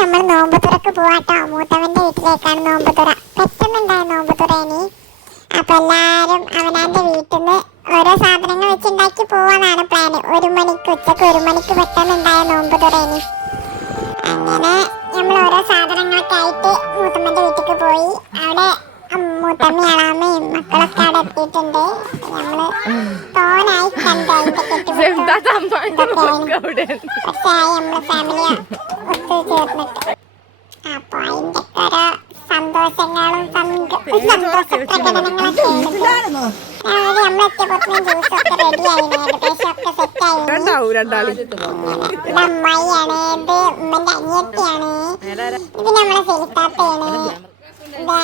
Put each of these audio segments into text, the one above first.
നമ്മൾ നോമ്പ് തുറക്ക് പോവാട്ടോ. മൂത്തവന്റെ വീട്ടിലേക്കാണ് നോമ്പ് തുറ. പെട്ടെന്നുണ്ടായ നോമ്പ് തുറ ഇനി. അപ്പൊ എല്ലാരും അവനാന്റെ വീട്ടിൽ നിന്ന് ഓരോ സാധനങ്ങൾ വെച്ചുണ്ടാക്കി പോവാനാണ് പ്ലാന്. ഉച്ചക്ക് 1 മണിക്ക് പെട്ടെന്നുണ്ടായ നോമ്പ് തുറ ഇനി. അങ്ങനെ നമ്മൾ ഓരോ സാധനങ്ങളൊക്കെ ആയിട്ട് മൂത്തമ്മന്റെ വീട്ടിലേക്ക് പോയി. അവിടെ മൂത്തമ്മ അളാമ്മയും മക്കളൊക്കെ അവിടെ എത്തിയിട്ടുണ്ട്. നമ്മള് തോനായി കണ്ട് അതിന്റെ കെട്ടിപ്പിടിച്ചായി നമ്മള് ഫാമിലി ഒത്തു ചേർന്നിട്ട്. അപ്പൊ അതിന്റെ ഓരോ സന്തോഷങ്ങളും സന്തോഷപ്രകടനങ്ങളൊക്കെ നമ്മളെത്തിയപ്പോ ജ്യൂസൊക്കെ റെഡി ആയിരുന്നു. ഏകദേശം ഒക്കെ സെറ്റ് ആയിരുന്നു. അമ്മായിയാണ്, ഇത് ഉമ്മന്റെ അനിയത്തിയാണ്, ഇത് നമ്മളെ സെലിത്താത്തയാണ്, ഇത്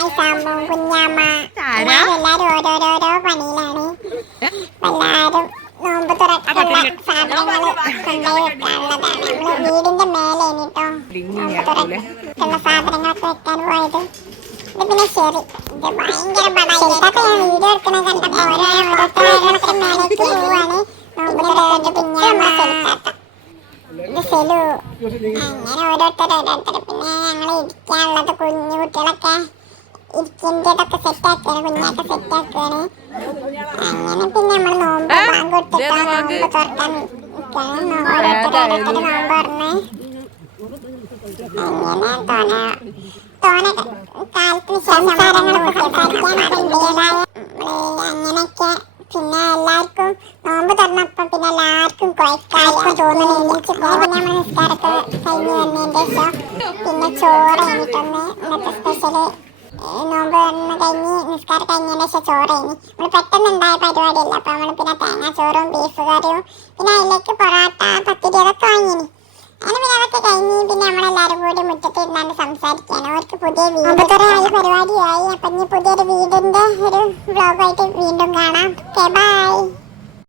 ഐസാമ്പും കുഞ്ഞാമ്മ. എല്ലാരും ഓരോരോരോ പണിയിലാണ്. എല്ലാരും നോമ്പ് തുറക്കുള്ള സാധനങ്ങള് കൊണ്ടുപോയി വെക്കാനുള്ളതാണ്. നമ്മള് വീടിന്റെ മേലെ കേട്ടോ നോമ്പ് തുറക്കുള്ള സാധനങ്ങളൊക്കെ വെക്കാൻ പോയത്. ഇത് പിന്നെ ശരി, ഇത് ഭയങ്കര പടായിട്ടൊക്കെ ഞാൻ വീഡിയോ എടുക്കണ കണ്ടപ്പോ ഓരോരുത്തരുടെ മേലേക്ക് പോവാണ് നോമ്പ് തുറന്നിട്ട്. പിന്നെ നമ്മളെ സെലിത്താത്ത, ഇത് സെലു, അങ്ങനെ ഓരോരുത്തർ. പിന്നെ ഞങ്ങൾ ഇരിക്കാനുള്ളത് കുഞ്ഞു കുട്ടികളൊക്കെ ഇരിക്കേണ്ടതൊക്കെ സെറ്റാക്കുകയാണ്, കുഞ്ഞൊക്കെ സെറ്റാക്കുകയാണ്. അങ്ങനെ പിന്നെ നമ്മൾ നോമ്പ് ബാങ്ക് കൊടുത്തിട്ടാ നോമ്പ് തുറക്കാൻ നിൽക്കുകയാണ്. ഓരോരുത്തർ നോമ്പ് പറഞ്ഞ് അങ്ങനെ തോനെ കാലത്തിന് ശേഷം അങ്ങനെയൊക്കെ. പിന്നെ എല്ലാവർക്കും നോമ്പ് തുറന്നപ്പോ പിന്നെ എല്ലാവർക്കും കുഴക്കാർക്കും തോന്നുന്നു. പിന്നെ നമ്മൾ നിസ്കാരമൊക്കെ കഴിഞ്ഞ് വന്നതിന്റെ ശേഷം പിന്നെ ചോറ് കഴിഞ്ഞിട്ടൊന്ന് ഇന്നത്തെ സ്പെഷ്യല് നോമ്പ് കഴിഞ്ഞ് നിസ്കാരം കഴിഞ്ഞതിന്റെ ശേഷം ചോറ് കഴിഞ്ഞ് നമ്മൾ പെട്ടെന്നുണ്ടായ പരിപാടിയല്ല. അപ്പൊ നമ്മൾ പിന്നെ തേങ്ങാച്ചോറും ബീഫ് കറിയും പിന്നെ അതിലേക്ക് പൊറോട്ട പത്തിരി അതൊക്കെ വാങ്ങിനി. അങ്ങനെ പിന്നെ അതൊക്കെ കഴിഞ്ഞ് പിന്നെ നമ്മളെല്ലാവരും കൂടി മുറ്റത്ത് ഇരുന്നാണ്ട് സംസാരിക്കുകയാണ്. അവർക്ക് പുതിയ വീട് പരിപാടിയായി. അപ്പം ഇനി പുതിയൊരു വീടിന്റെ ഒരു വ്ലോഗായിട്ട് വീണ്ടും കാണാം. Okay bye.